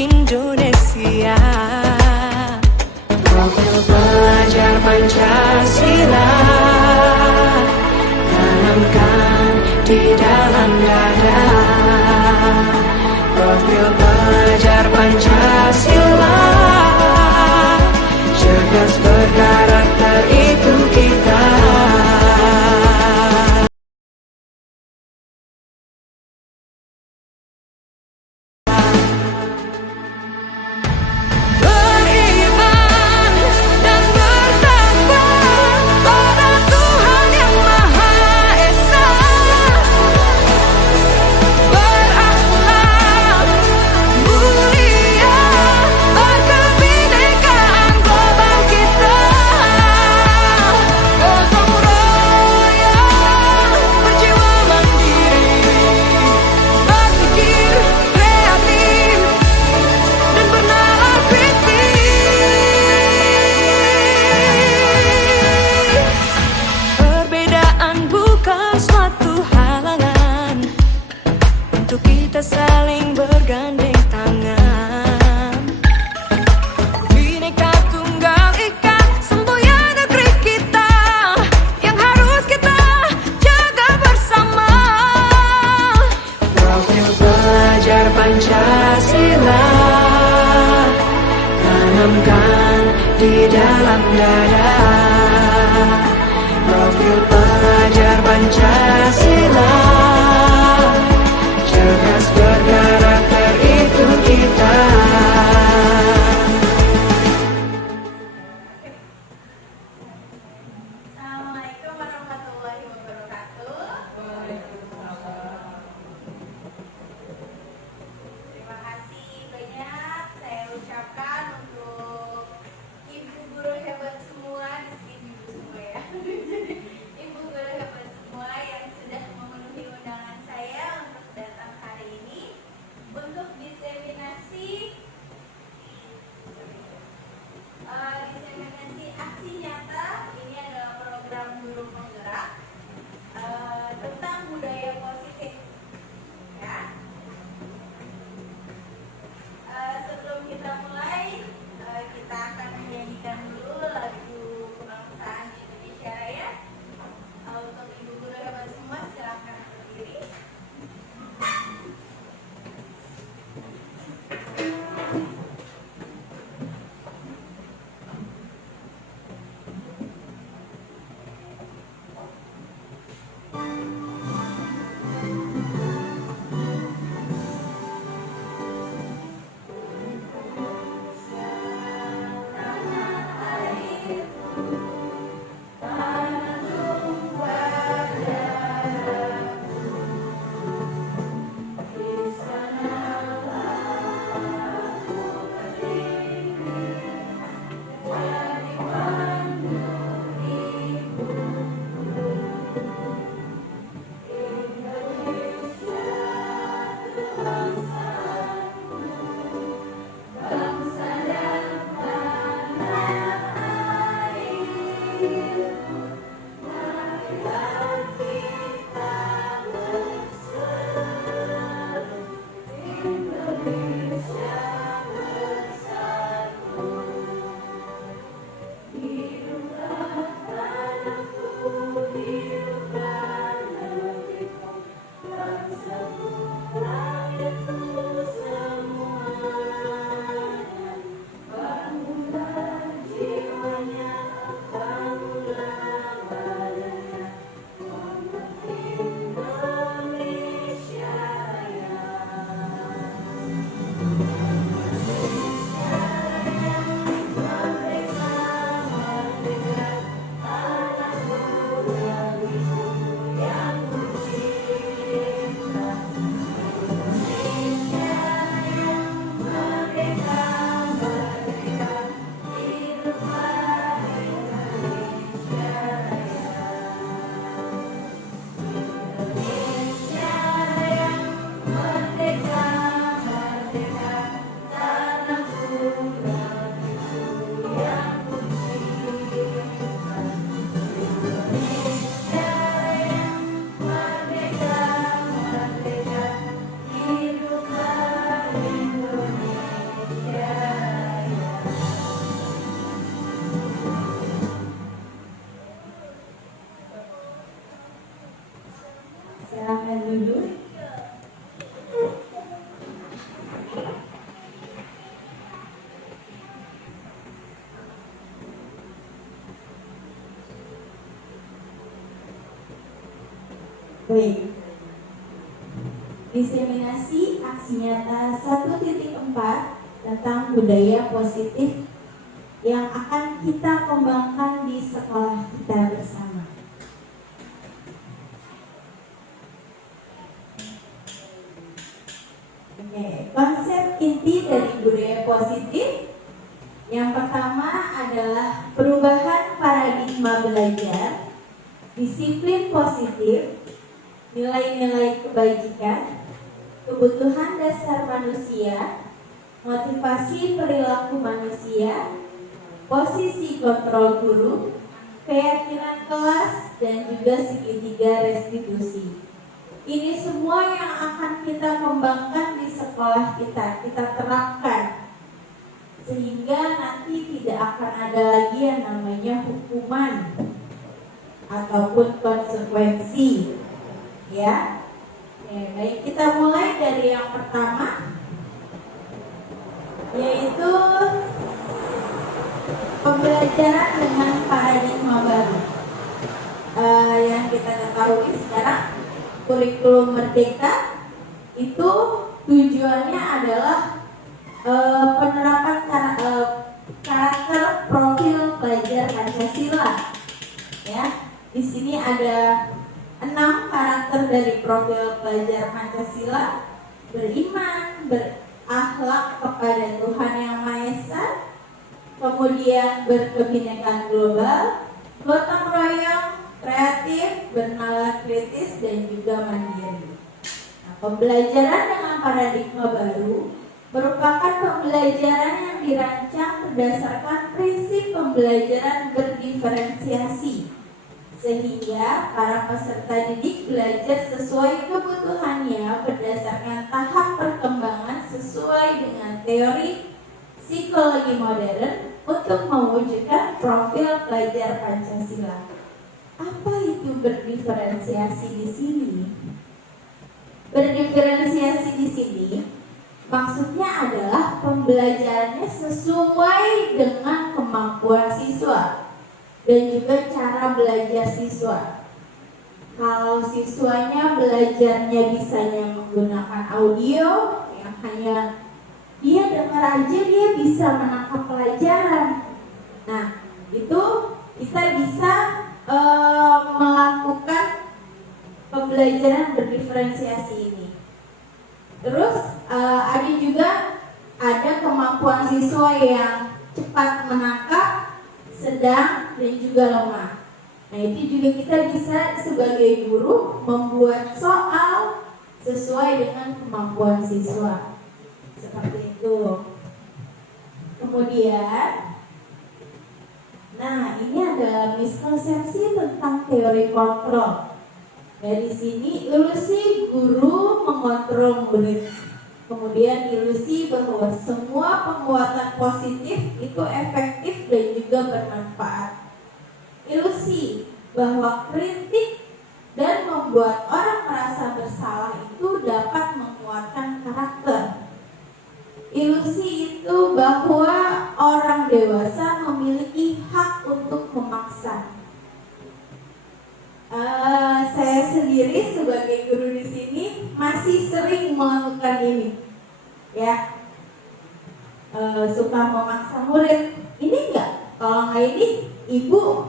Indonesia. Profil pelajar Pancasila tanamkan di dalam dada. Profil pelajar Pancasila, cerdas berkarakter itu kita. duduk. Baik. Diseminasi aksi nyata 1.4 tentang budaya positif yang akan kita kembangkan di sekolah kita bersama. Oke, konsep inti dari budaya positif yang pertama adalah perubahan paradigma belajar, disiplin positif, nilai-nilai kebajikan, kebutuhan dasar manusia, motivasi perilaku manusia, posisi kontrol guru, keyakinan kelas, dan juga segitiga restitusi. Ini semua yang akan kita kembangkan di sekolah kita terapkan, sehingga nanti tidak akan ada lagi yang namanya hukuman ataupun konsekuensi. Ya, baik, kita mulai dari yang pertama, yaitu pembelajaran dengan paradigma baru. Yang kita ketahui sekarang kurikulum merdeka itu tujuannya adalah penerapan karakter profil pelajar Pancasila. Ya, di sini ada 6 karakter dari profil pelajar Pancasila: beriman, berakhlak kepada Tuhan Yang Maha Esa, kemudian berkebinekaan global, gotong royong, kreatif, bernalar kritis, dan juga mandiri. Nah, pembelajaran dengan paradigma baru merupakan pembelajaran yang dirancang berdasarkan prinsip pembelajaran berdiferensiasi, sehingga para peserta didik belajar sesuai kebutuhannya berdasarkan tahap perkembangan sesuai dengan teori psikologi modern untuk mewujudkan profil pelajar Pancasila. Apa itu berdiferensiasi di sini? Berdiferensiasi di sini maksudnya adalah pembelajarannya sesuai dengan kemampuan siswa dan juga cara belajar siswa. Kalau siswanya belajarnya bisanya menggunakan audio yang hanya dia dengar aja dia bisa menangkap pelajaran. Nah, itu kita bisa melakukan pembelajaran berdiferensiasi ini. Terus ada kemampuan siswa yang cepat menangkap, sedang, dan juga lemah. Nah, itu juga kita bisa sebagai guru membuat soal sesuai dengan kemampuan siswa. Seperti itu. Kemudian, nah ini adalah miskonsepsi tentang teori kontrol. Dari sini ilusi guru mengontrol murid. Kemudian ilusi bahwa semua penguatan positif itu efektif dan juga bermanfaat. Ilusi bahwa kritik dan membuat orang merasa bersalah itu dapat menguatkan karakter. Ilusi itu bahwa orang dewasa memiliki hak untuk memaksa. Saya sendiri sebagai guru di sini masih sering melakukan ini, ya, suka memaksa murid. Ini enggak, kalau nggak ini, ibu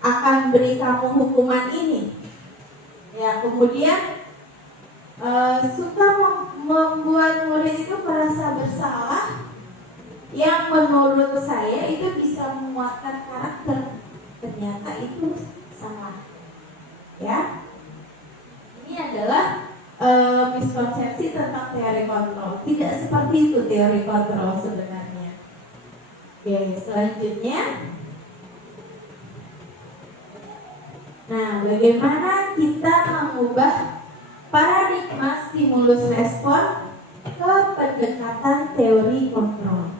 akan beri kamu hukuman ini. Ya, kemudian suka membuat murid itu merasa bersalah, yang menurut saya itu bisa menguatkan karakter. Ternyata itu salah. Ya, ini adalah miskonsepsi tentang teori kontrol. Tidak seperti itu teori kontrol sebenarnya. Oke, selanjutnya, nah, bagaimana kita mengubah paradigma stimulus respon ke pendekatan teori kontrol?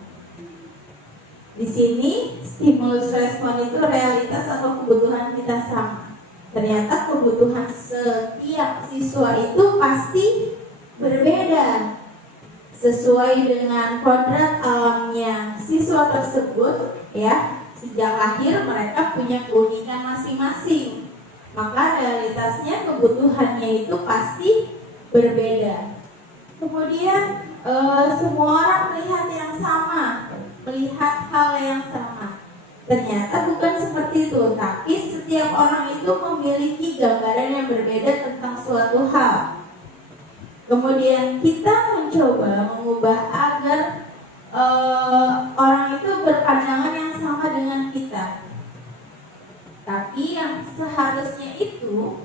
Di sini stimulus respon itu realitas atau kebutuhan kita sama. Ternyata kebutuhan setiap siswa itu pasti berbeda sesuai dengan kodrat alamnya siswa tersebut ya. Sejak lahir mereka punya keunikan masing-masing, maka realitasnya kebutuhannya itu pasti berbeda. Kemudian semua orang melihat yang sama, melihat hal yang sama. Ternyata bukan seperti itu, tapi setiap orang itu memiliki gambaran yang berbeda tentang suatu hal. Kemudian kita mencoba mengubah agar orang itu berpandangan yang sama dengan kita. Tapi yang seharusnya itu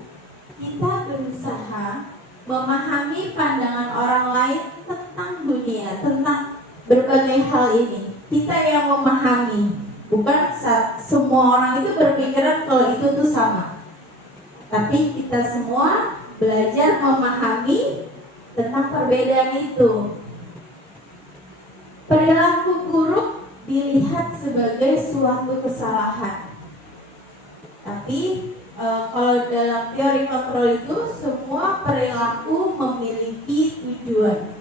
kita berusaha memahami pandangan orang lain tentang dunia, tentang berbagai hal ini. Kita yang memahami, bukan semua orang itu berpikiran kalau itu tuh sama. Tapi kita semua belajar memahami tentang perbedaan itu. Perilaku buruk dilihat sebagai suatu kesalahan. Tapi kalau dalam teori kontrol itu semua perilaku memiliki tujuan.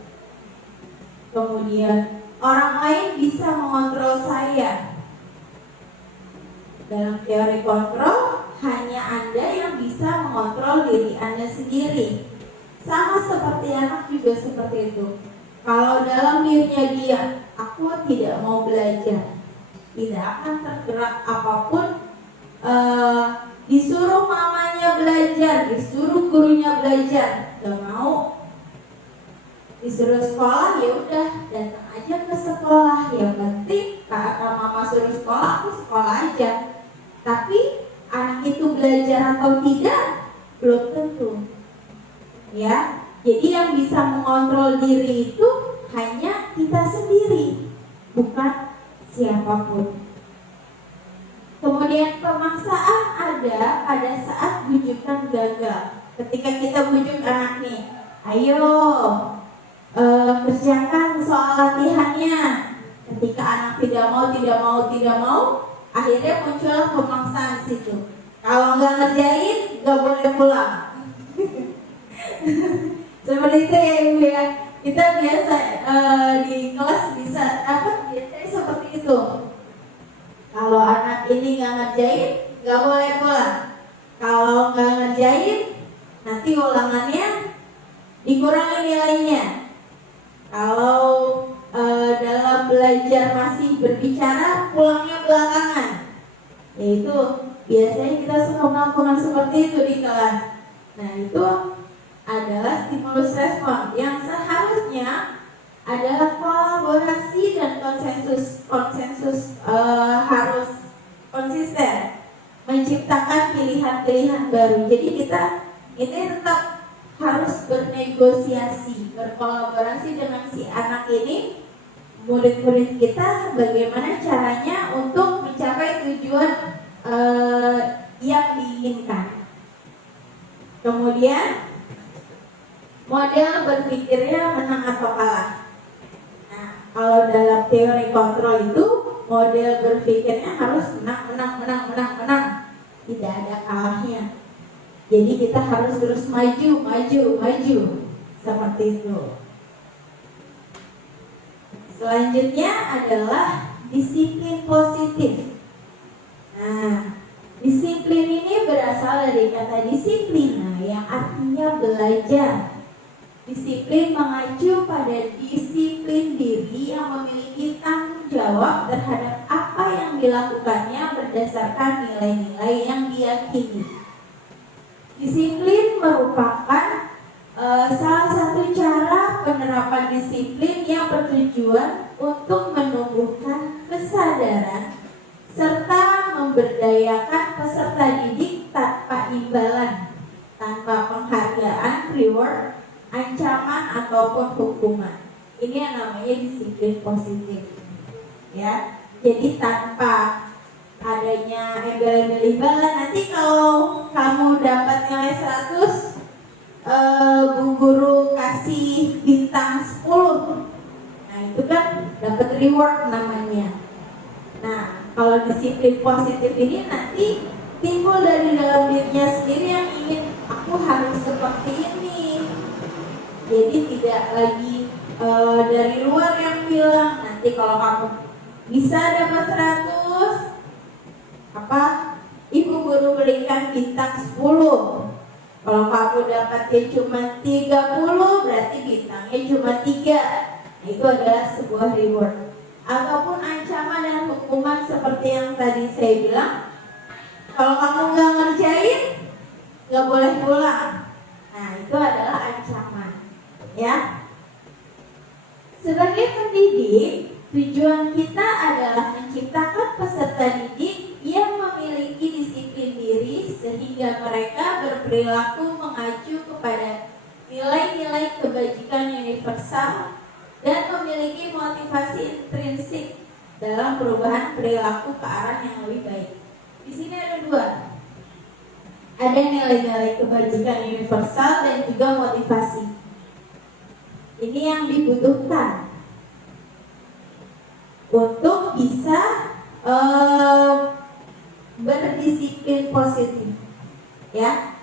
Kemudian orang lain bisa mengontrol saya. Dalam teori kontrol hanya Anda yang bisa mengontrol diri Anda sendiri. Sama seperti anak juga seperti itu. Kalau dalam dirinya dia, aku tidak mau belajar, tidak akan tergerak apapun. Disuruh mamanya belajar, disuruh gurunya belajar, gak mau. Disuruh sekolah, ya udah datang aja ke sekolah. Yang penting kata mama suruh sekolah, aku sekolah aja. Tapi anak itu belajar atau tidak belum tentu. Ya, jadi yang bisa mengontrol diri itu hanya kita sendiri, bukan siapapun. Kemudian pemaksaan ada pada saat bujukan gagal. Ketika kita bujuk anak nih, ayo kerjakan soal latihannya. Ketika anak tidak mau, akhirnya muncullah pemaksaan situ. Kalau nggak ngerjain, nggak boleh pulang. Seperti itu ya Ibu ya. Kita biasa di kelas bisa dapat biasanya seperti itu. Kalau anak ini nggak ngerjain, nggak boleh pulang. Kalau nggak ngerjain, nanti ulangannya dikurangi nilainya. Kalau dalam belajar masih berbicara, pulangnya belakangan. Yaitu biasanya kita suka melakukan seperti itu di kelas. Nah itu adalah stimulus respon yang seharusnya adalah kolaborasi dan konsensus harus konsisten menciptakan pilihan-pilihan baru. Jadi kita ini tetap harus bernegosiasi, berkolaborasi dengan si anak ini, murid-murid kita, bagaimana caranya untuk mencapai tujuan yang diinginkan. Kemudian model berpikirnya menang atau kalah. Nah, kalau dalam teori kontrol itu model berpikirnya harus menang. Tidak ada kalahnya. Jadi kita harus terus maju. Seperti itu. Selanjutnya adalah disiplin positif. Nah, disiplin ini berasal dari kata disiplina yang artinya belajar. Disiplin mengacu pada disiplin diri yang memiliki tanggung jawab terhadap apa yang dilakukannya berdasarkan nilai-nilai yang diyakini. Disiplin merupakan salah satu cara penerapan disiplin yang bertujuan untuk menumbuhkan kesadaran serta memberdayakan peserta didik tanpa imbalan, tanpa penghargaan, reward, ancaman ataupun hukuman. Ini yang namanya disiplin positif. Ya, jadi tanpa adanya embel-embel imbalan. Nanti kalau kamu dapat nilai 100, Bu Guru kasih bintang 10. Nah, itu kan dapat reward namanya. Nah, kalau disiplin positif ini nanti timbul dari dalam dalam dirinya sendiri yang ingin aku harus seperti ini. Jadi tidak lagi dari luar yang bilang nanti kalau kamu bisa dapat 100, ibu guru berikan bintang 10. Kalau kamu dapatnya cuma 30, berarti bintangnya cuma 3. Nah, itu adalah sebuah reward. Ataupun ancaman dan hukuman seperti yang tadi saya bilang, kalau kamu nggak ngerjain, nggak boleh pulang. Nah, itu adalah ancaman, ya. Sebagai pendidik, tujuan kita adalah menciptakan peserta didik yang memiliki disiplin diri sehingga mereka berperilaku mengacu kepada nilai-nilai kebajikan universal dan memiliki motivasi intrinsik dalam perubahan perilaku ke arah yang lebih baik. Di sini ada 2. Ada nilai-nilai kebajikan universal dan juga motivasi. Ini yang dibutuhkan untuk bisa berdisiplin positif, ya,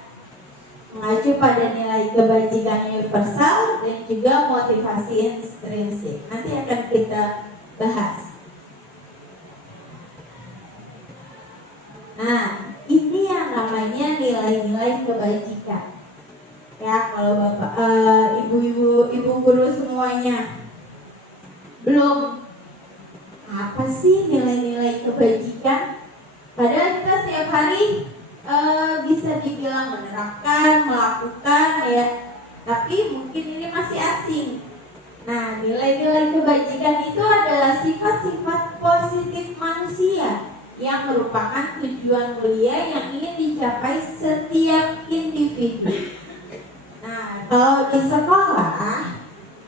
mengacu pada nilai kebajikan universal dan juga motivasi intrinsik. Nanti akan kita bahas. Nah, ini yang namanya nilai-nilai kebajikan. Ya, kalau bapak, ibu guru semuanya belum, apa sih nilai-nilai kebajikan? Padahal kita setiap hari bisa dibilang menerapkan, melakukan, ya, tapi mungkin ini masih asing. Nah, nilai-nilai kebajikan itu adalah sifat-sifat positif manusia yang merupakan tujuan mulia yang ingin dicapai setiap individu. Nah, kalau di sekolah,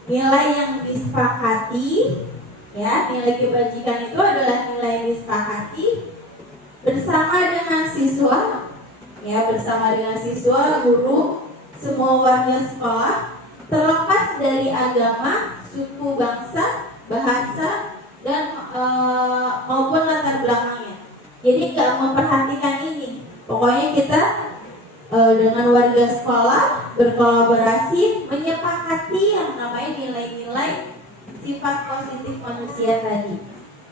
nilai yang disepakati, ya, nilai kebajikan itu adalah nilai yang disepakati bersama dengan siswa, ya, bersama dengan siswa, guru, semua warga sekolah, terlepas dari agama, suku, bangsa, bahasa, dan maupun latar belakangnya. Jadi nggak memperhatikan ini. Pokoknya kita dengan warga sekolah berkolaborasi menyepakati yang namanya nilai-nilai sifat positif manusia tadi.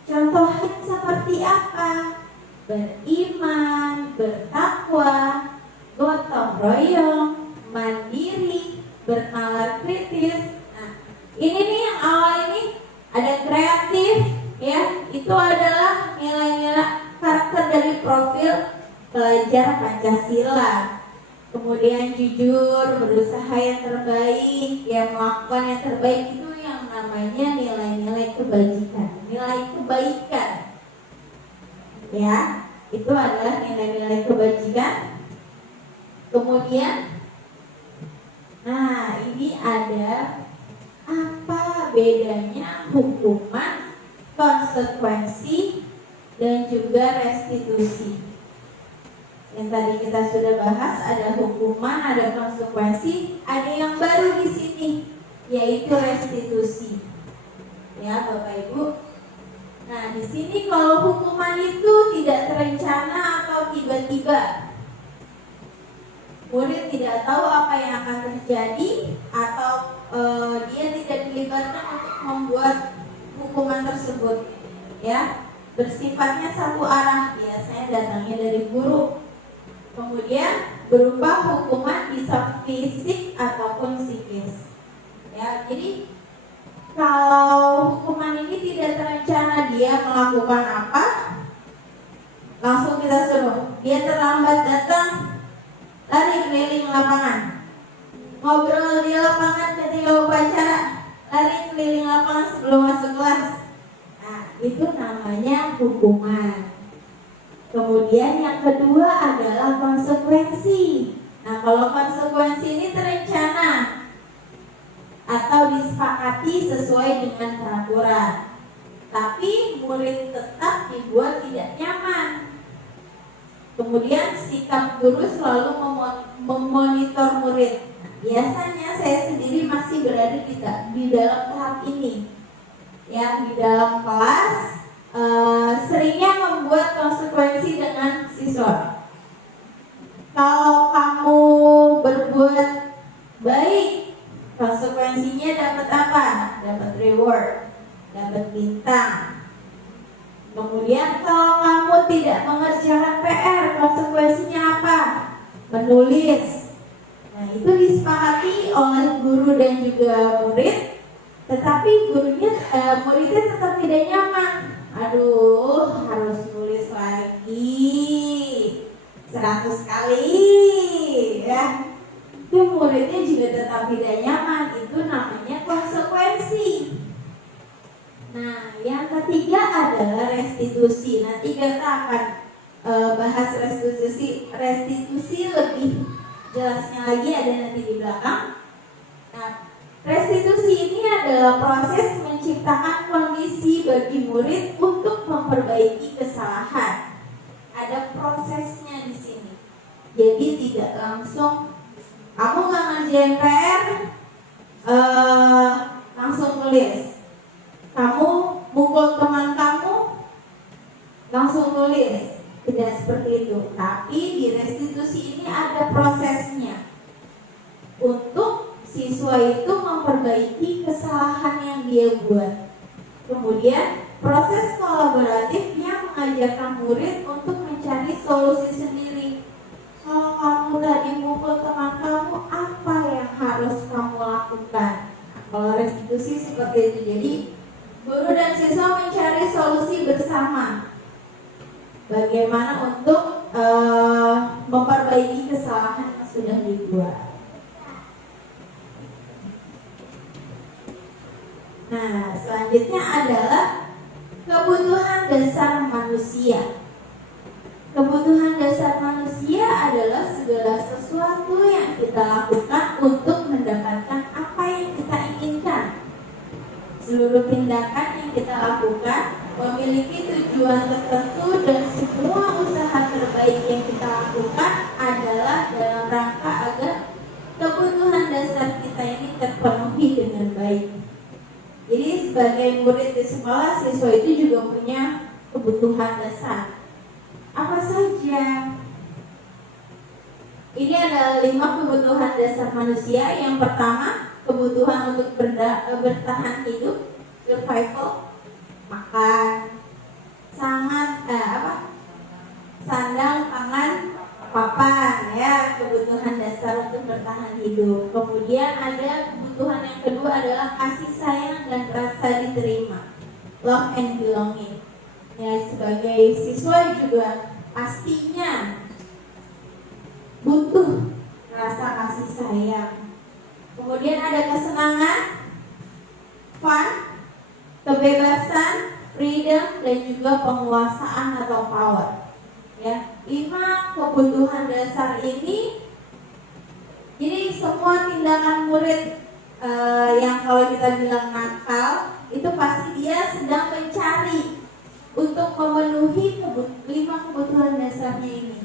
Contohnya seperti apa? Beriman, bertakwa, gotong royong, mandiri, bernalar kritis. Nah, ini nih yang awal ini ada kreatif, ya, itu adalah nilai-nilai karakter dari profil pelajar Pancasila. Kemudian jujur, berusaha yang terbaik, ya, melakukan yang terbaik, itu yang namanya nilai-nilai kebajikan, nilai kebaikan, ya, itu adalah nilai-nilai kebajikan. Kemudian, nah, ini ada apa bedanya hukuman, konsekuensi, dan juga restitusi. Yang tadi kita sudah bahas, ada hukuman, ada konsekuensi, ada yang baru di sini, yaitu restitusi. Ya, Bapak Ibu. Nah, di sini kalau hukuman itu tidak terencana atau tiba-tiba, murid tidak tahu apa yang akan terjadi atau dia tidak dilibatkan untuk membuat hukuman tersebut, ya, bersifatnya satu arah, biasanya datangnya dari guru. Kemudian berupa hukuman bisa fisik ataupun psikis, ya. Jadi kalau hukuman ini tidak terencana, dia melakukan apa, langsung kita suruh. Dia terlambat datang, lari keliling lapangan. Ngobrol di lapangan ketika upacara, lari keliling lapangan sebelum masuk kelas. Nah, itu namanya hukuman. Kemudian yang kedua adalah konsekuensi. Nah, kalau konsekuensi ini terencana atau disepakati sesuai dengan peraturan, tapi murid tetap dibuat tidak nyaman. Kemudian sikap guru selalu memonitor murid. Nah, biasanya saya sendiri masih berada di dalam tahap ini, ya, di dalam kelas. Seringnya membuat konsekuensi dengan siswa. Kalau kamu berbuat baik, konsekuensinya dapat apa? Dapat reward, dapat bintang. Kemudian kalau kamu tidak mengerjakan PR, konsekuensinya apa? Menulis. Nah, itu disepakati oleh guru dan juga murid. Tetapi muridnya tetap tidak nyaman. Aduh, harus nulis lagi 100 kali ya. Itu muridnya juga tetap tidak nyaman. Itu namanya konsekuensi. Nah, yang ketiga adalah restitusi. Nanti kita akan bahas restitusi lebih jelasnya lagi, ada nanti di belakang. Nah, restitusi ini adalah proses menciptakan kondisi bagi murid untuk memperbaiki kesalahan. Ada prosesnya di sini. Jadi tidak langsung kamu nggak ngerjain PR, langsung nulis. Kamu mukul teman kamu, langsung nulis. Tidak seperti itu. Tapi di restitusi ini ada prosesnya untuk siswa itu memperbaiki kesalahan yang dia buat. Kemudian proses kolaboratif yang mengajarkan murid untuk mencari solusi sendiri. Kalau kamu tadi mukul teman kamu, apa yang harus kamu lakukan? Nah, kalau restitusi seperti itu. Jadi guru dan siswa mencari solusi bersama. Bagaimana untuk memperbaiki kesalahan yang sudah dibuat. Nah, selanjutnya adalah kebutuhan dasar manusia. Kebutuhan dasar manusia adalah segala sesuatu yang kita lakukan untuk mendapatkan apa yang kita inginkan. Seluruh tindakan yang kita lakukan memiliki tujuan tertentu dan semua usaha terbaik yang kita lakukan adalah dalam rangka agar kebutuhan dasar kita ini terpenuhi dengan baik. Jadi sebagai murid di sekolah, siswa itu juga punya kebutuhan dasar. Apa saja? Ini adalah 5 kebutuhan dasar manusia. Yang pertama, kebutuhan untuk bertahan hidup, survival, makan, sandang, pangan, papan, ya, kebutuhan dasar untuk bertahan hidup. Kemudian ada kebutuhan yang kedua adalah kasih sayang dan rasa diterima, love and belonging. Ya, sebagai siswa juga pastinya butuh rasa kasih sayang. Kemudian ada kesenangan, fun, kebebasan, freedom, dan juga penguasaan atau power. Ya, 5 kebutuhan dasar ini. Jadi semua tindakan murid yang kalau kita bilang nakal, itu pasti dia sedang mencari untuk memenuhi 5 kebutuhan dasarnya ini.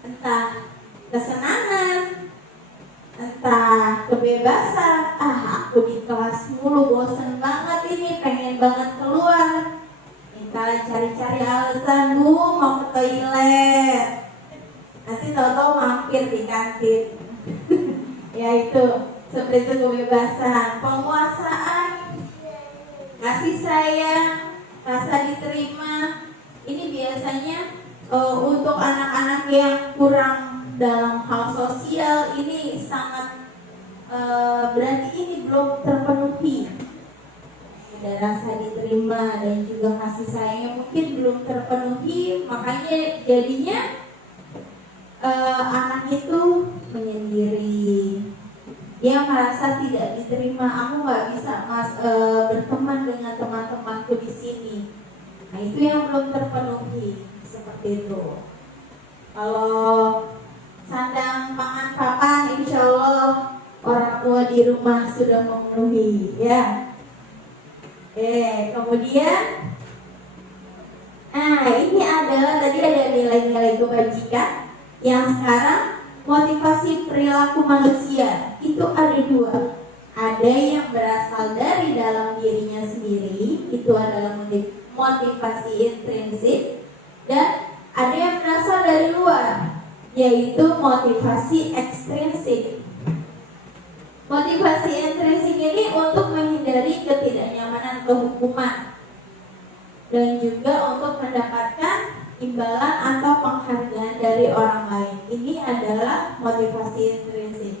Entah kesenangan, entah kebebasan. Aku di kelas mulu, bosen banget ini, pengen banget keluar. Kalian cari-cari alasan, mau ke toilet. Nanti tahu-tahu mampir di kantin. Ya itu, seperti itu kebebasan. Penguasaan, kasih sayang, rasa diterima. Ini biasanya untuk anak-anak yang kurang dalam hal sosial, ini sangat berarti ini belum terpenuhi. Ada rasa diterima dan juga kasih sayangnya mungkin belum terpenuhi, makanya jadinya anak itu menyendiri. Dia merasa tidak diterima. Aku nggak bisa berteman dengan teman-temanku di sini. Nah, itu yang belum terpenuhi, seperti itu. Kalau sandang, pangan, papan, insya Allah orang tua di rumah sudah memenuhi, ya. Kemudian, ini adalah tadi ada nilai-nilai kebajikan. Yang sekarang motivasi perilaku manusia itu ada 2. Ada yang berasal dari dalam dirinya sendiri, itu adalah motivasi intrinsik, dan ada yang berasal dari luar, yaitu motivasi ekstrinsik. Motivasi intrinsik ini untuk menghindari ketidaknyamanan atau hukuman dan juga untuk mendapatkan imbalan atau penghargaan dari orang lain. Ini adalah motivasi intrinsik.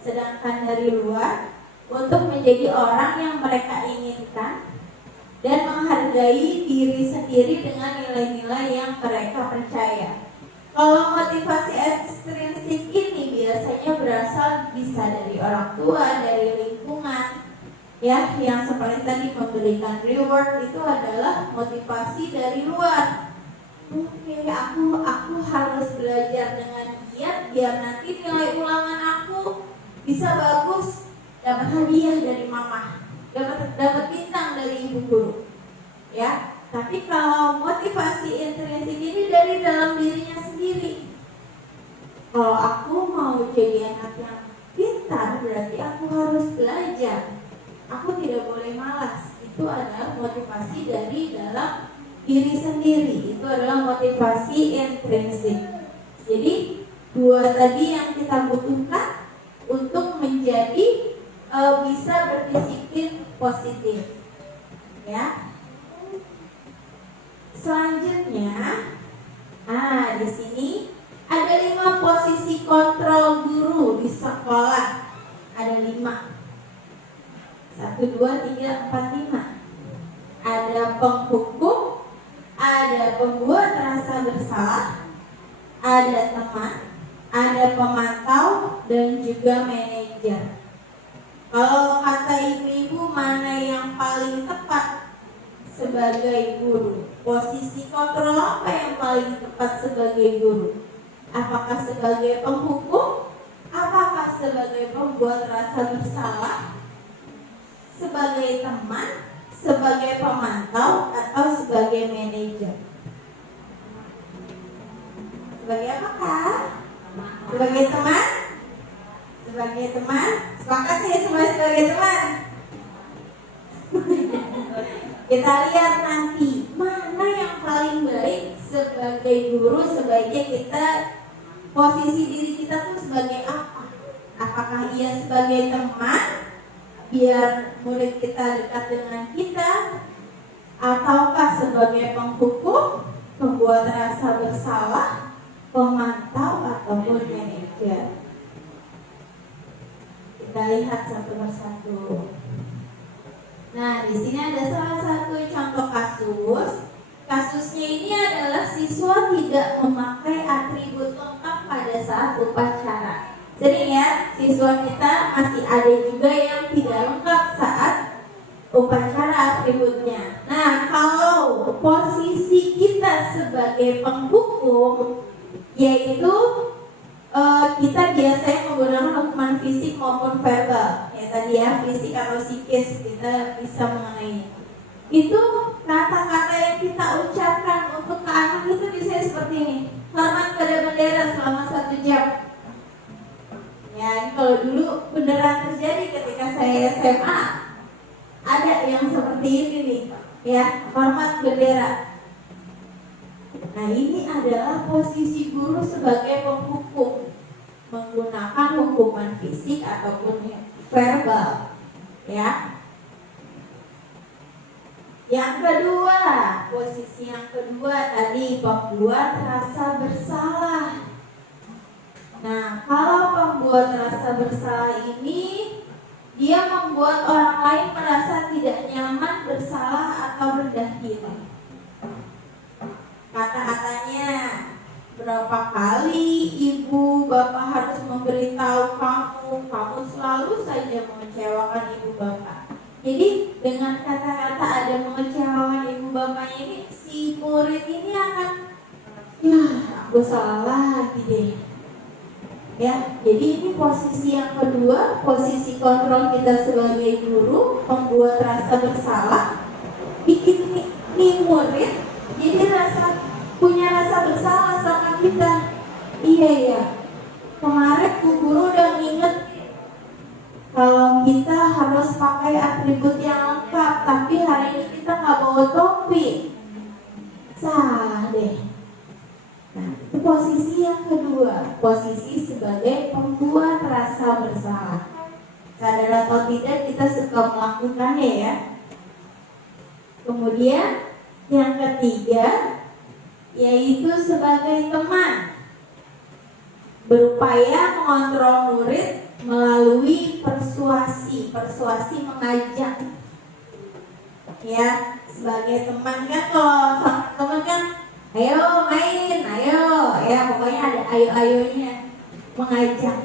Sedangkan dari luar untuk menjadi orang yang mereka inginkan dan menghargai diri sendiri dengan nilai-nilai yang mereka percaya. Kalau motivasi ekstrinsik ini biasanya berasal bisa dari orang tua, dari lingkungan, ya, yang seperti tadi memberikan reward itu adalah motivasi dari luar. Oke, aku harus belajar dengan giat biar nanti nilai ulangan aku bisa bagus, dapat hadiah dari mama, dapat bintang dari ibu guru, ya. Tapi kalau motivasi intrinsik ini dari dalam dirinya sendiri. Kalau aku mau jadi anak yang pintar, berarti aku harus belajar. Aku tidak boleh malas. Itu adalah motivasi dari dalam diri sendiri. Itu adalah motivasi intrinsik. Jadi dua tadi yang kita butuhkan untuk menjadi bisa berdisiplin positif, ya. Selanjutnya, di sini ada 5 posisi kontrol guru di sekolah. Ada 5. 1, 2, 3, 4, 5. Ada penghukum, ada pembuat rasa bersalah, ada teman, ada pemantau, dan juga manajer. Kalau kata ibu-ibu, mana yang paling tepat sebagai guru? Posisi kontrol apa yang paling tepat sebagai guru? Apakah sebagai penghukum? Apakah sebagai pembuat rasa bersalah? Sebagai teman? Sebagai pemantau? Atau sebagai manajer? Sebagai apakah? Sebagai teman? Sebagai teman? Sepakat ya semua sebagai teman? Kita lihat nanti mana yang paling baik sebagai guru. Sebaiknya kita posisi diri kita tuh sebagai apa? Apakah ia sebagai teman biar murid kita dekat dengan kita, ataukah sebagai penghukum, pembuat rasa bersalah, pemantau, ataupun manajer? Kita lihat satu persatu. Nah, di sini ada salah satu contoh kasus. Kasusnya ini adalah siswa tidak memakai atribut lengkap pada saat upacara. Sering ya, siswa kita masih ada juga yang tidak lengkap saat upacara atributnya. Nah, kalau posisi kita sebagai penghukum, yaitu kita biasanya menggunakan hukuman fisik maupun verbal. Ya tadi ya, fisik atau psikis kita bisa mengenai. Itu kata-kata yang kita ucapkan untuk ke anak itu bisa seperti ini. Hormat pada bendera selama 1 jam. Ya, ini kalau dulu beneran terjadi ketika saya SMA. Ada yang seperti ini nih, ya, hormat bendera. Nah, ini adalah posisi guru sebagai penghukum, menggunakan hukuman fisik ataupun verbal, ya. Yang kedua, posisi yang kedua tadi pembuat rasa bersalah. Nah, kalau pembuat rasa bersalah ini dia membuat orang lain merasa tidak nyaman, bersalah atau rendah diri. Kata-katanya, berapa kali ibu bapak harus memberitahu kamu selalu saja mengecewakan ibu bapak. Jadi dengan kata-kata ada mengecewakan ibu bapaknya ini, si murid ini akan, ya aku salah lagi deh. Ya, jadi ini posisi yang kedua, posisi kontrol kita sebagai guru, membuat rasa bersalah, bikin nih murid jadi punya rasa bersalah sama kita. Iya ya, kemarin bu guru udah nginget kalau kita harus pakai atribut yang lengkap, tapi hari ini kita nggak bawa topi. Salah deh. Nah, itu posisi yang kedua, posisi sebagai pembuat rasa bersalah. Sadar atau tidak kita suka melakukannya ya. Kemudian yang ketiga yaitu sebagai teman, berupaya mengontrol murid melalui persuasi mengajak. Ya, sebagai teman kan kalau sama teman kan ayo main, ayo, ya pokoknya ada ayo-ayonya, mengajak.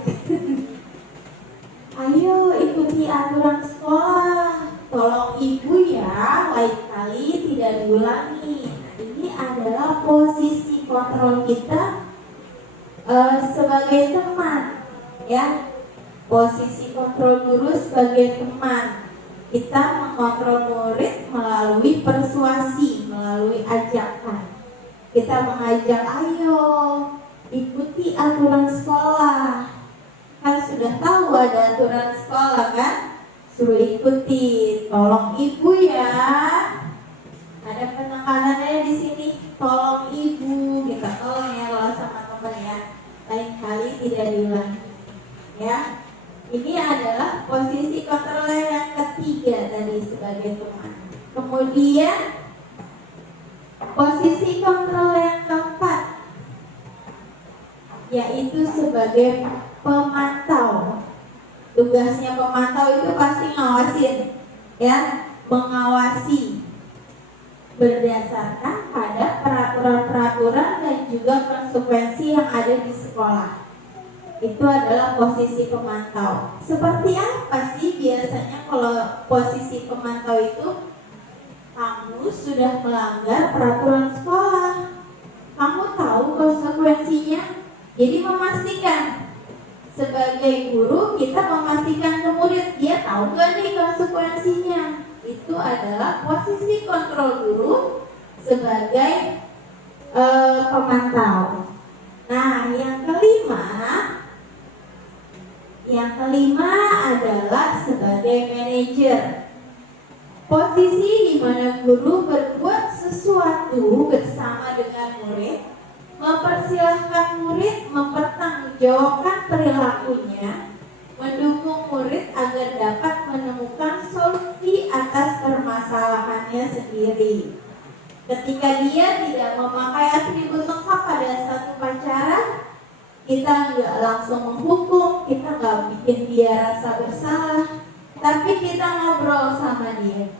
Ayo ikuti aturan sekolah, tolong ibu ya, lain kali tidak diulangi. Nah, ini adalah posisi kontrol kita sebagai teman, ya. Posisi kontrol guru sebagai teman. Kita mengontrol murid melalui persuasi, melalui ajakan. Kita mengajak, ayo ikuti aturan sekolah. Kan sudah tahu ada aturan sekolah kan? Suruh ikuti. Tolong ibu ya. Ada penekanannya di sini. Tolong ibu. Kita tolong ya kalau sama teman ya. Lain kali tidak diulangi. Ya. Ini adalah posisi kontrol yang ketiga tadi sebagai teman. Kemudian posisi kontrol yang keempat yaitu sebagai pemantau. Tugasnya pemantau itu pasti ngawasin, ya, mengawasi berdasarkan pada peraturan-peraturan dan juga konsekuensi yang ada di sekolah. Itu adalah posisi pemantau. Seperti apa sih biasanya kalau posisi pemantau itu? Kamu sudah melanggar peraturan sekolah, kamu tahu konsekuensinya. Jadi memastikan, sebagai guru kita memastikan ke murid dia tahu gak nih konsekuensinya. Itu adalah posisi kontrol guru sebagai pemantau. Nah, yang kelima adalah sebagai manajer. Posisi di mana guru berbuat sesuatu bersama dengan murid, mempersilahkan murid mempertanggungjawabkan perilakunya, mendukung murid agar dapat menemukan solusi atas permasalahannya sendiri. Ketika dia tidak memakai atribut lengkap pada satu upacara, kita nggak langsung menghukum, kita nggak bikin dia rasa bersalah, tapi kita ngobrol sama dia,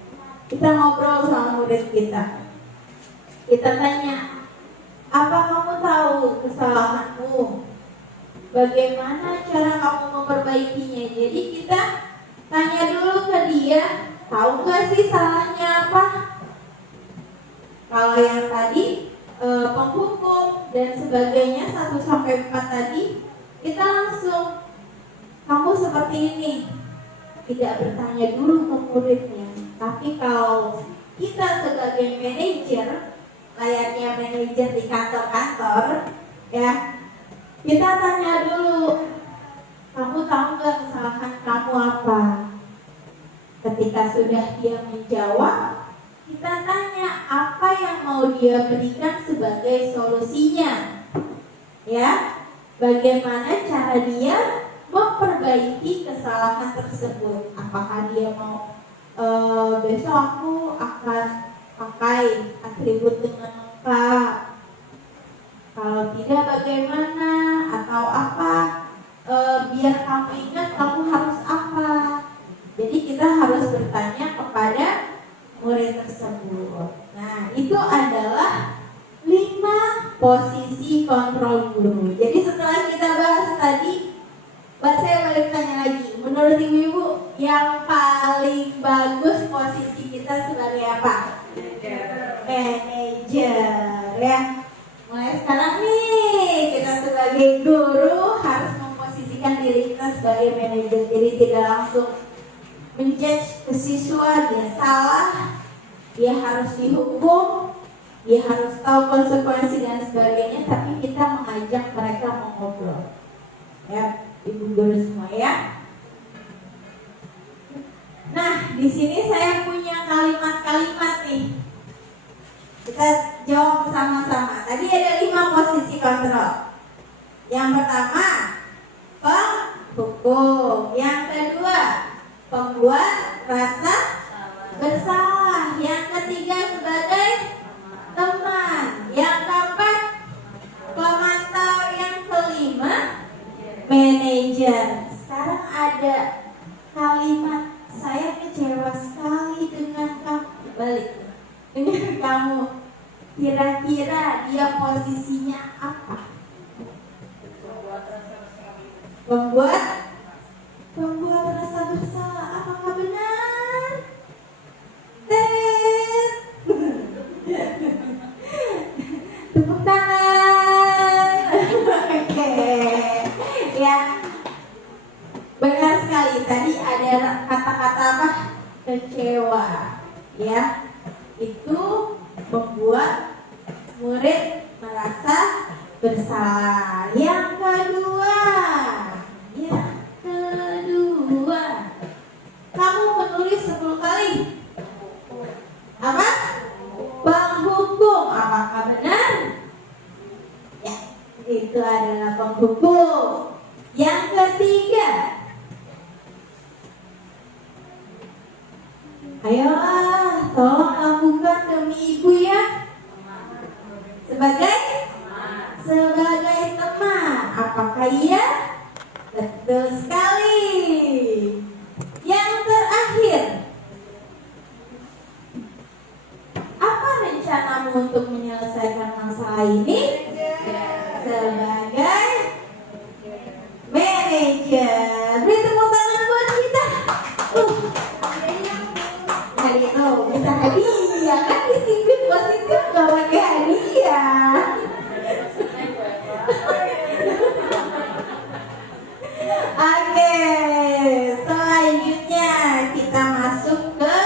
kita ngobrol sama murid kita. Kita tanya, apa kamu tahu kesalahanmu? Bagaimana cara kamu memperbaikinya? Jadi kita tanya dulu ke dia, tahu gak sih salahnya apa? Kalau yang tadi penghukum dan sebagainya 1-4 tadi, kita langsung, kamu seperti ini, tidak bertanya dulu ke muridnya. Tapi kalau kita sebagai manajer, layaknya manajer di kantor-kantor, ya, kita tanya dulu, kamu tahu gak kesalahan kamu apa? Ketika sudah dia menjawab, kita tanya apa yang mau dia berikan sebagai solusinya, ya, bagaimana cara dia memperbaiki kesalahan tersebut. Apakah dia mau besok aku akan pakai atribut dengan lengkap, kalau tidak bagaimana, atau apa, biar kamu ingat kamu harus apa. Jadi kita harus bertanya kepada murid tersebut. Nah, itu adalah 5 posisi kontrol guru. Jadi setelah kita bahas tadi, saya balik tanya lagi, menurut ibu-ibu yang paling bagus posisi kita sebagai apa? Manajer, ya. Mulai sekarang nih kita sebagai guru harus memposisikan diri kita sebagai manajer. Jadi tidak langsung menjudge ke siswa, dia salah, dia harus dihukum, dia harus tahu konsekuensi dan sebagainya, tapi kita mengajak mereka mengobrol. Ya, ibu guru semua ya. Nah, di sini saya punya kalimat-kalimat nih. Kita jawab sama-sama. Tadi ada 5 posisi kontrol. Yang pertama, penghukum. Yang kedua, pembuat rasa bersalah. Yang ketiga, sebagai teman. Yang keempat, pemantau. Yang kelima, manajer. Sekarang ada kalimat, saya kecewa sekali dengan kamu. Balik dengan kamu. Kira-kira dia posisinya apa? Pembuat rasa bersalah. Apakah benar? Tepuk tangan. Oke. Ya. Benar sekali. Tadi ada kata-kata apa? Kecewa. Ya. Itu membuat murid merasa bersalah. Yang kedua, kamu menulis 10 kali. Apa? Penghukum. Apakah benar? Ya, itu adalah penghukum. Yang ketiga, ayolah, tolong lakukan demi ibu ya. Sebagai teman. Apakah iya? Betul sekali. Yang terakhir, apa rencanamu untuk menyelesaikan masalah ini? Sebagai manajer. Beri tepuk tangan buat kita. Hari itu kita hadiah kan, disiplin positif gak pakai hadiah. Oke, selanjutnya kita masuk ke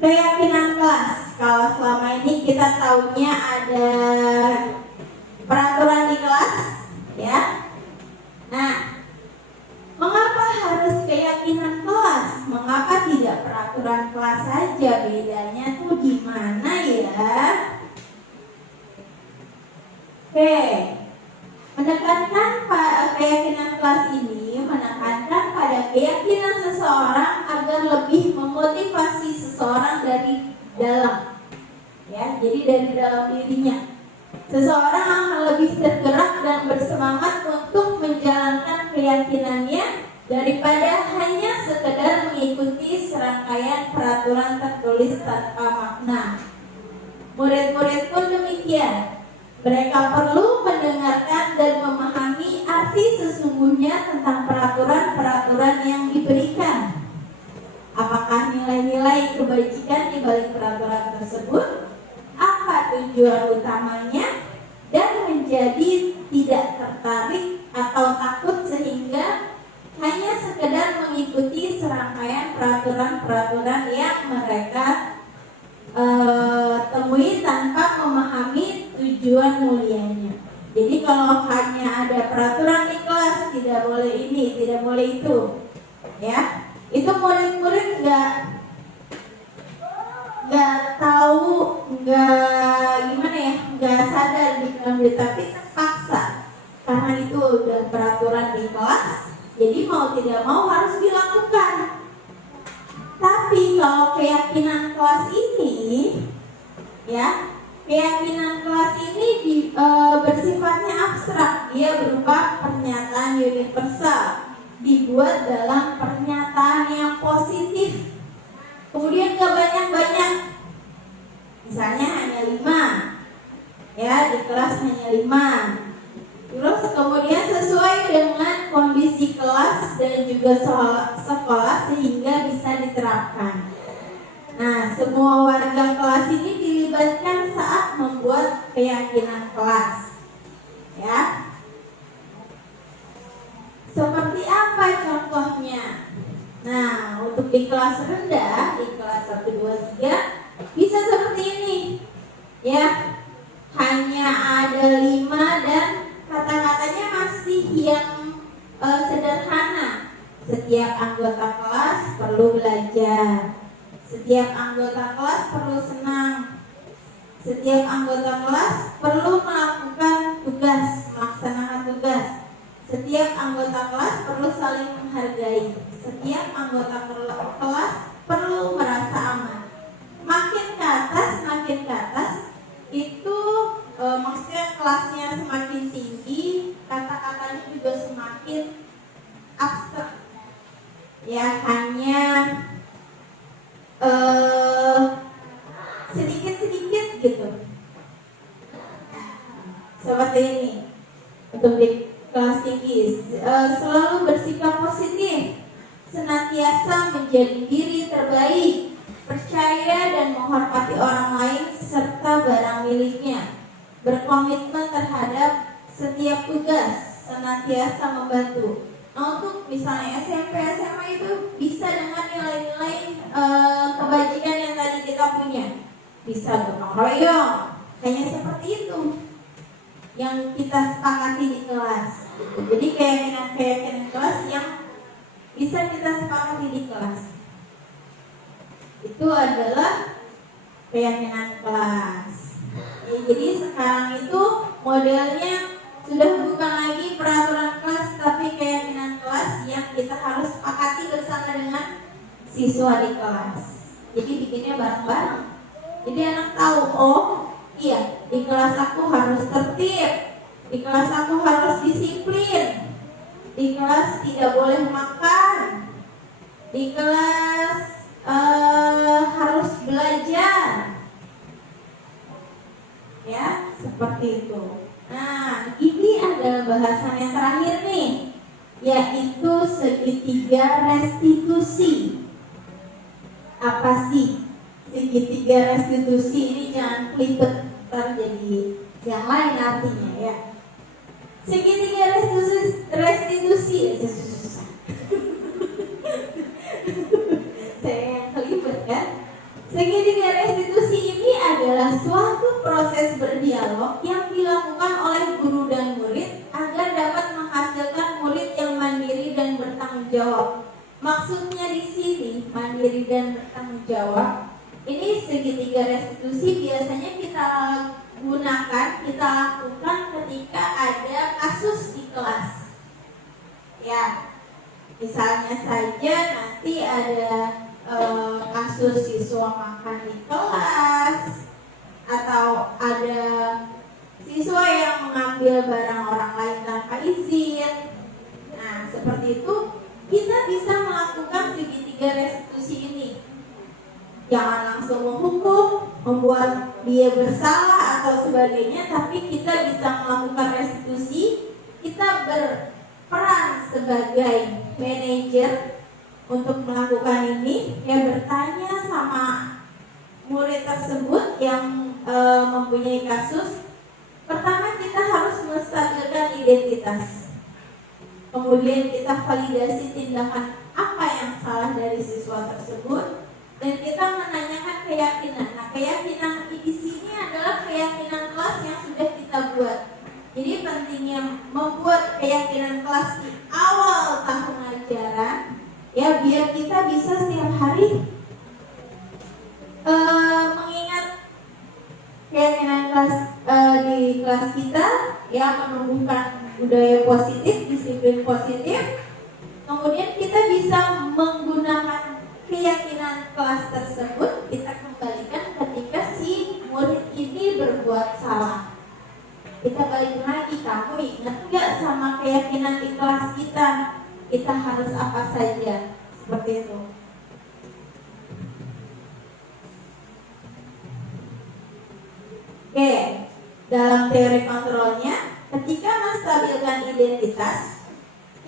keyakinan kelas. Kalau selama ini kita taunya ada peraturan di kelas, ya. Nah, mengapa harus keyakinan kelas? Mengapa tidak peraturan kelas saja? Bedanya tuh di mana ya? Oke. Menekankan keyakinan kelas ini menekankan pada keyakinan seseorang agar lebih memotivasi seseorang dari dalam, ya, jadi dari dalam dirinya. Seseorang akan lebih tergerak dan bersemangat untuk menjalankan keyakinannya daripada hanya sekedar mengikuti serangkaian peraturan tertulis tanpa makna. Murid-murid pun demikian. Mereka perlu mendengarkan dan memahami arti sesungguhnya tentang peraturan-peraturan yang diberikan. Apakah nilai-nilai kebajikan di balik peraturan tersebut? Apa tujuan utamanya? Dan menjadi tidak tertarik atau takut sehingga hanya sekedar mengikuti serangkaian peraturan-peraturan yang mereka temui tanpa memahami tujuan mulianya. Jadi kalau hanya ada peraturan di kelas, tidak boleh ini, tidak boleh itu, ya, itu murid-murid nggak tahu, nggak sadar di dalam diri, tapi terpaksa karena itu udah peraturan di kelas, jadi mau tidak mau harus dilakukan. Tapi kalau keyakinan kelas ini, ya, keyakinan kelas ini bersifatnya abstrak, dia berupa pernyataan universal, dibuat dalam pernyataan yang positif. Kemudian gak banyak-banyak, misalnya hanya 5, ya, di kelas hanya 5. Terus kemudian sesuai dengan kondisi kelas dan juga sekolah sehingga bisa diterapkan. Nah, semua warga kelas ini dilibatkan saat membuat keyakinan kelas, ya. Seperti apa contohnya? Nah, untuk di kelas rendah, di kelas 1, 2, 3 bisa seperti ini, ya. Hanya ada 5 dan kata-katanya masih yang sederhana. Setiap anggota kelas perlu belajar. Setiap anggota kelas perlu senang. Setiap anggota kelas perlu melakukan tugas, melaksanakan tugas. Setiap anggota kelas perlu saling menghargai. Setiap anggota kelas perlu merasa aman. Makin ke atas itu maksudnya kelasnya semakin tinggi, kata-katanya juga semakin abstrak. Ya hanya sedikit-sedikit gitu. Seperti ini. Untuk di kelas tinggi, selalu bersikap positif, senantiasa menjadi diri terbaik, percaya dan menghormati orang lain serta barang miliknya, berkomitmen terhadap setiap tugas, senantiasa membantu. Nah, untuk misalnya SMP, SMA itu bisa dengan nilai-nilai kebajikan yang tadi kita punya, bisa gotong royong, hanya seperti itu yang kita sepakati di kelas. Jadi keyakinan kelas yang bisa kita sepakati di kelas itu adalah keyakinan kelas. Ya, jadi sekarang itu modelnya sudah bukan lagi peraturan kelas, tapi keyakinan kelas yang kita harus sepakati bersama dengan siswa di kelas. Jadi bikinnya bareng-bareng. Jadi anak tahu, oh iya, di kelas aku harus tertib, di kelas aku harus disiplin, di kelas tidak boleh makan, di kelas harus belajar, ya seperti itu. Nah, ini adalah bahasan yang terakhir nih, yaitu segitiga restitusi. Apa sih segitiga restitusi ini? Jangan kelibet terjadi yang lain artinya ya. Segitiga restitusi saya yang kelibet kan. Segitiga restitusi ini adalah suatu proses berdialog yang dilakukan oleh guru dan murid agar dapat menghasilkan murid yang mandiri dan bertanggung jawab. Maksudnya di sini mandiri dan bertanggung jawab. Ini segitiga restitusi biasanya kita lakukan ketika ada kasus di kelas. Ya, misalnya saja nanti ada kasus siswa makan di kelas, atau ada siswa yang mengambil barang orang lain tanpa izin. Nah, seperti itu kita bisa melakukan segitiga restitusi ini. Jangan langsung menghukum, membuat dia bersalah atau sebagainya, tapi kita bisa melakukan restitusi. Kita berperan sebagai manajer untuk melakukan ini, ya bertanya sama murid tersebut yang mempunyai kasus. Pertama kita harus menstabilkan identitas. Kemudian kita validasi tindakan apa yang salah dari siswa tersebut, dan kita menanyakan keyakinan. Nah, keyakinan di sini adalah keyakinan kelas yang sudah kita buat. Jadi pentingnya membuat keyakinan kelas di awal tahun ajaran, ya biar kita bisa setiap hari mengingat keyakinan kelas di kelas kita, ya menumbuhkan budaya positif, disiplin positif. Kemudian kita bisa menggunakan keyakinan kelas tersebut, kita kembalikan ketika si murid ini berbuat salah. Kita balik lagi, kamu ingat gak sama keyakinan di kelas kita? Kita harus apa saja, seperti itu. Oke, dalam teori kontrolnya, ketika menstabilkan identitas,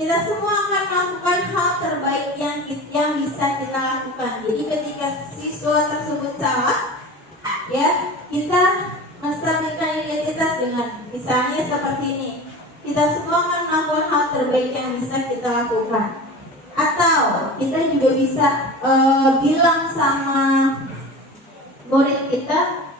kita semua akan melakukan hal terbaik yang bisa kita lakukan. Jadi ketika siswa tersebut salah, ya kita menstabilkan identitas dengan misalnya seperti ini. Kita semua akan melakukan hal terbaik yang bisa kita lakukan. Atau kita juga bisa bilang sama murid kita,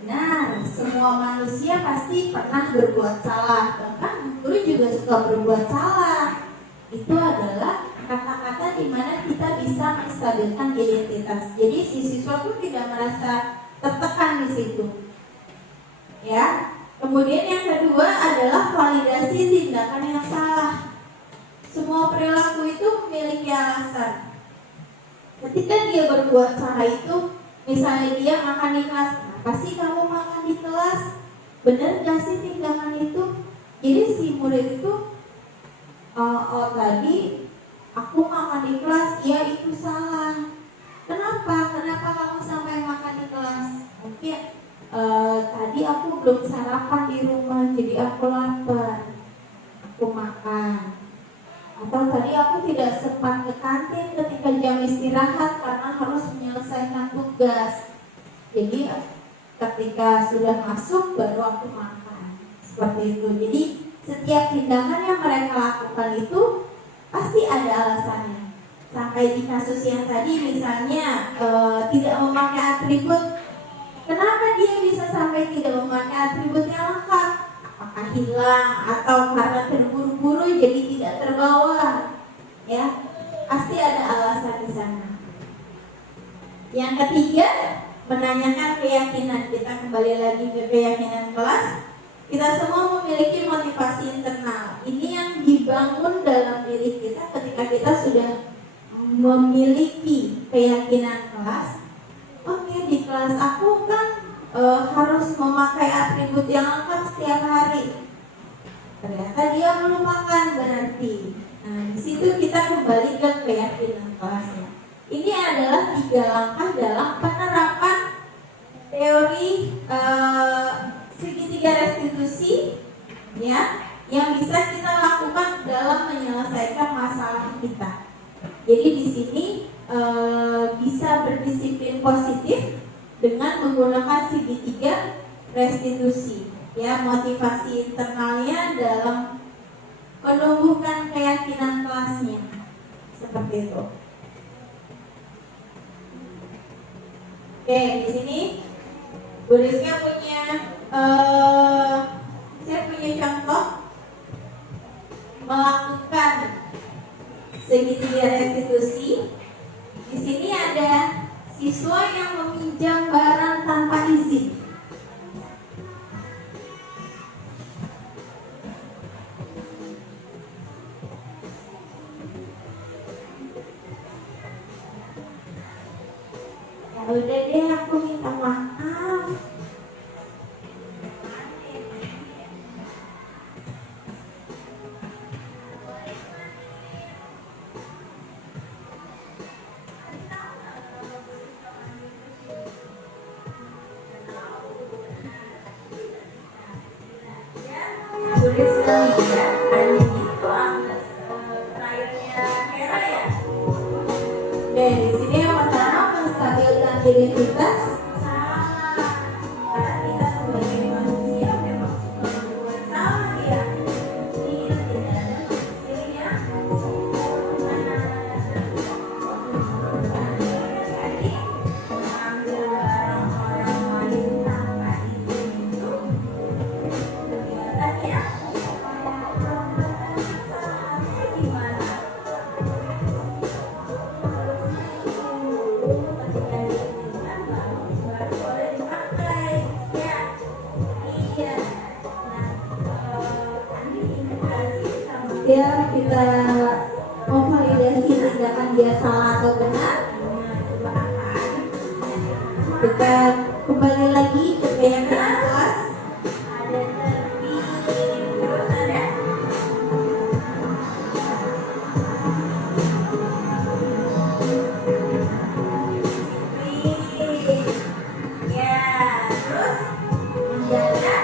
benar, semua manusia pasti pernah berbuat salah. Bahkan guru juga suka berbuat salah. itu adalah kata-kata di mana kita bisa menstabilkan identitas. Jadi si siswa tuh tidak merasa tertekan di situ. Ya. Kemudian yang kedua adalah validasi tindakan yang salah. Semua perilaku itu memiliki alasan. Ketika dia berbuat salah itu, misalnya dia makan di kelas, kenapa sih kamu makan di kelas? Benar gak sih tindakan itu? Jadi si murid itu tadi aku makan di kelas, ya itu salah. Kenapa? Kenapa kamu sampai makan di kelas? Mungkin tadi aku belum sarapan di rumah, jadi aku lapar, aku makan. Atau tadi aku tidak sempat ke kantin ketika jam istirahat karena harus menyelesaikan tugas. Jadi ketika sudah masuk baru aku makan. Seperti itu. Jadi setiap tindakan yang mereka lakukan itu pasti ada alasannya. Sampai di kasus yang tadi misalnya tidak memakai atribut. Kenapa dia bisa sampai tidak memakai atribut yang lengkap? Apakah hilang atau karena terburu-buru jadi tidak terbawa? Ya, pasti ada alasan di sana. Yang ketiga, menanyakan keyakinan. Kita kembali lagi ke keyakinan kelas. Kita semua memiliki motivasi internal. Ini yang dibangun dalam diri kita ketika kita sudah memiliki keyakinan kelas. Oke, di kelas aku kan harus memakai atribut yang lengkap setiap hari. Ternyata dia melupakan berarti. Nah, di situ kita kembali ke keyakinan kelasnya. Ini adalah 3 langkah dalam penerapan teori segitiga restitusi, ya, yang bisa kita lakukan dalam menyelesaikan masalah kita. Jadi di sini bisa berdisiplin positif dengan menggunakan segitiga restitusi, ya, motivasi internalnya dalam menumbuhkan keyakinan kelasnya, seperti itu. Oke, di sini Bu Rizka punya saya punya contoh melakukan segitiga restitusi. Di sini ada siswa yang meminjam barang tanpa izin. Ya udah deh, aku minta maaf. Tulis lagi ya, ini itu terakhirnya Hera ya. Oke, di sini yang pertama menstabilkan identitas. Karena kita sebagai manusia memang suka berbuat salah ya. Ini tidak ada manusianya. Jadi mengambil barang orang lain tanpa izin itu kegiatan ya. Ya, kita memvalidasi tindakan dia salah atau benar. Kita kembali lagi ke keyakinan kelas. Ada terus ada ya, terus menjaga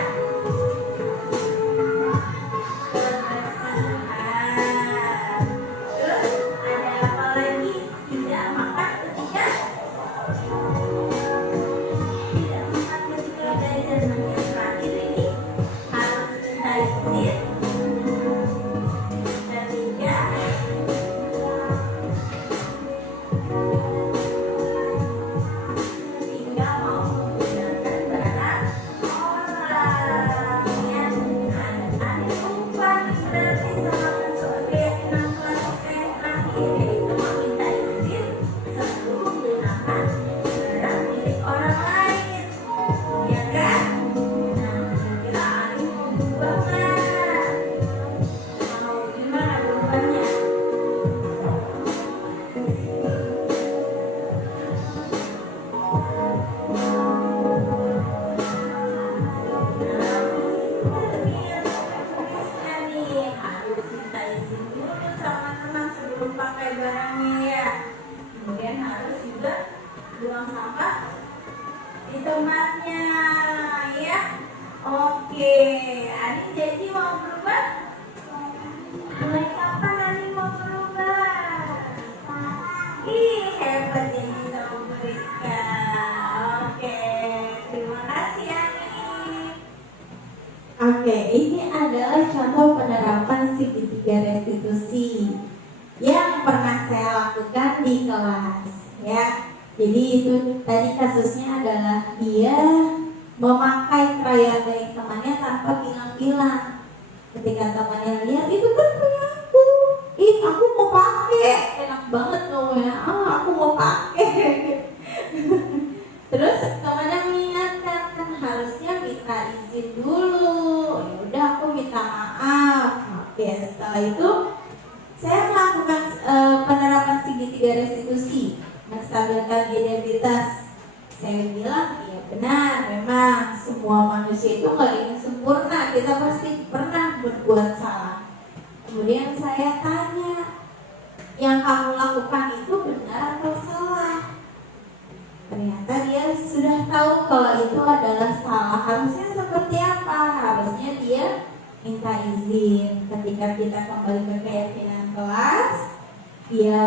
tidak makan ketika izin dulu sama teman sebelum pakai barangnya ya. Kemudian harus juga buang sampah di tempatnya ya. Oke, Ani janji mau berubah? Mulai kapan Ani mau berubah? Ih, hebat janji sama Bu Rizka. Oke, terima kasih Ani. Oke, ini adalah contoh penerapan segitiga restitusi yang pernah saya lakukan di kelas ya. Jadi itu tadi kasusnya adalah dia memakai krayon dari temannya tanpa bilang-bilang. Ketika temannya lihat, itu kan punya aku, aku mau pakai, enak banget ngomongnya, aku mau pakai. Terus temannya mengingatkan, kan harusnya minta izin dulu. Ya udah, aku minta maaf. Oke, setelah itu saya melakukan penerapan segitiga restitusi, menstabilkan identitas. Saya bilang, iya benar, memang semua manusia itu nggak ingin sempurna, kita pasti pernah berbuat salah. Kemudian saya tanya, yang kamu lakukan itu benar atau salah? Ternyata dia sudah tahu kalau itu adalah salah. Harusnya seperti apa? Harusnya dia minta izin. Ketika kita kembali ke keyakinan kelas, dia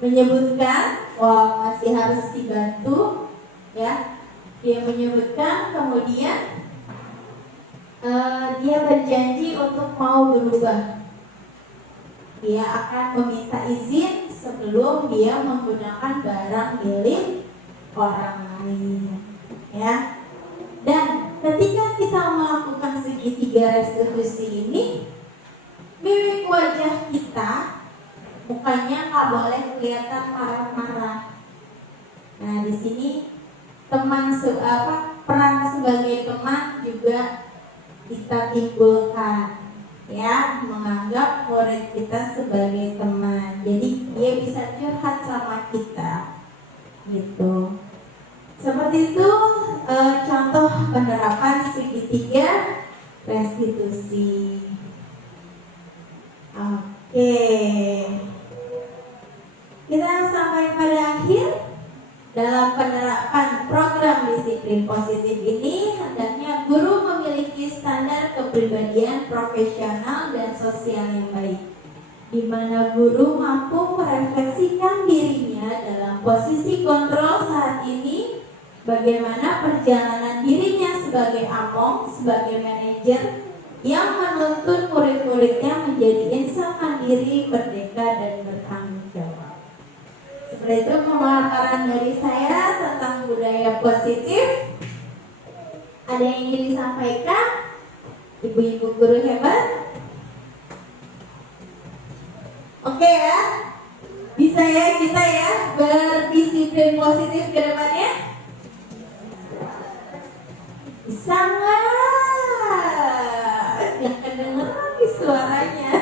menyebutkan bahwa masih harus dibantu ya. Dia menyebutkan, kemudian dia berjanji untuk mau berubah. Dia akan meminta izin sebelum dia menggunakan barang milik orang lain ya. Dan ketika kita melakukan segitiga restitusi ini, mimik wajah kita, mukanya nggak boleh kelihatan marah-marah. Nah, di sini peran sebagai teman juga kita timbulkan ya, menganggap murid kita sebagai teman. Jadi dia bisa curhat sama kita gitu. Seperti itu contoh penerapan segitiga restitusi. Oke. Kita sampai pada akhir. Dalam penerapan program disiplin positif ini, hendaknya guru memiliki standar kepribadian profesional dan sosial yang baik, di mana guru mampu merefleksikan dirinya dalam posisi kontrol saat ini, bagaimana perjalanan dirinya sebagai among, sebagai manajer yang menuntun murid-muridnya menjadi insan mandiri, merdeka, dan bertanggung jawab. Seperti itu pemaparan dari saya tentang budaya positif. Ada yang ingin disampaikan? Ibu-ibu guru hebat? Oke ya, bisa ya kita ya berdisiplin positif ke depannya? Bisa nggak? Yang kedengeran lagi suaranya.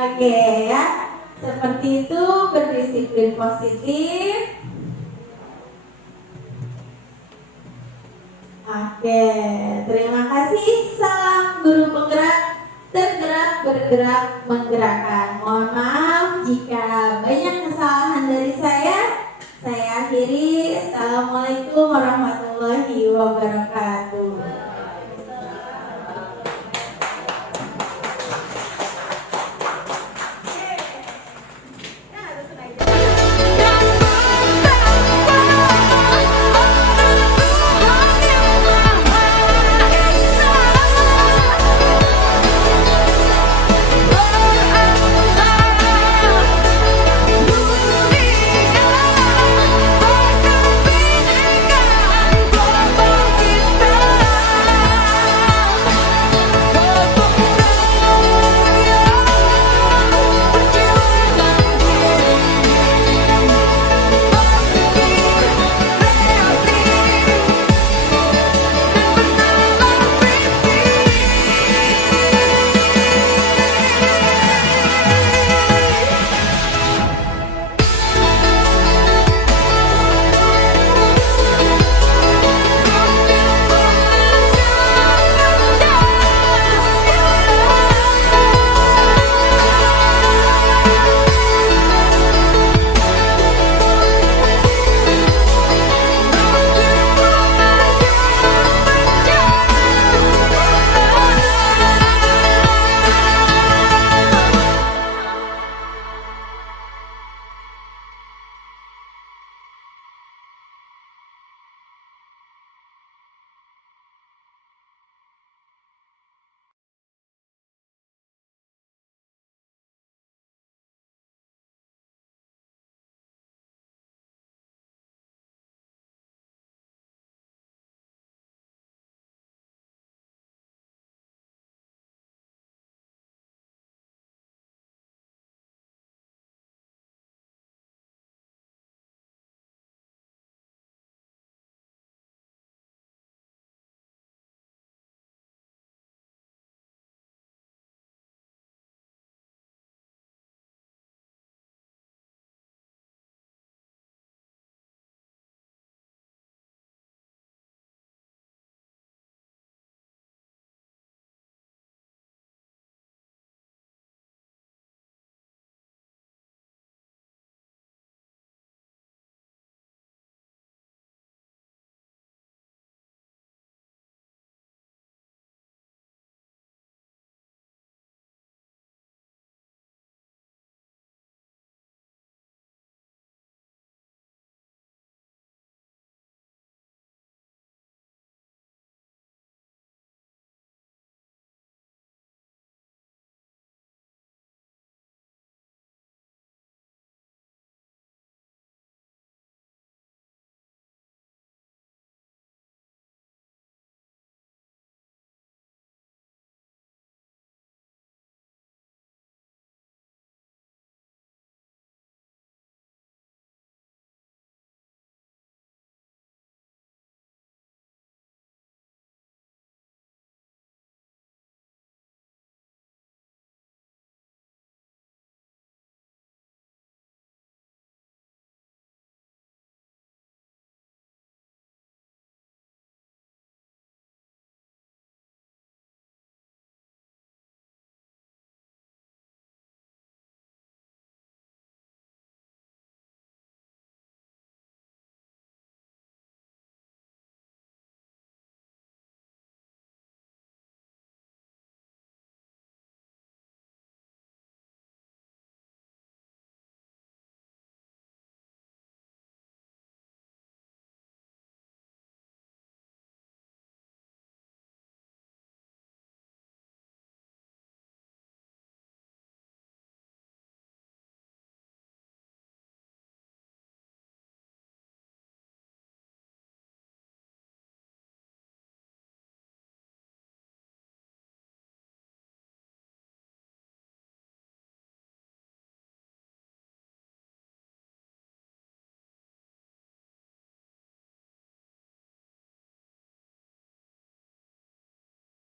Oke ya. Seperti itu berdisiplin positif. Oke, terima kasih. Salam guru penggerak, tergerak, bergerak, menggerakkan. Mohon maaf jika banyak kesalahan dari saya. Saya akhiri. Assalamualaikum warahmatullahi wabarakatuh.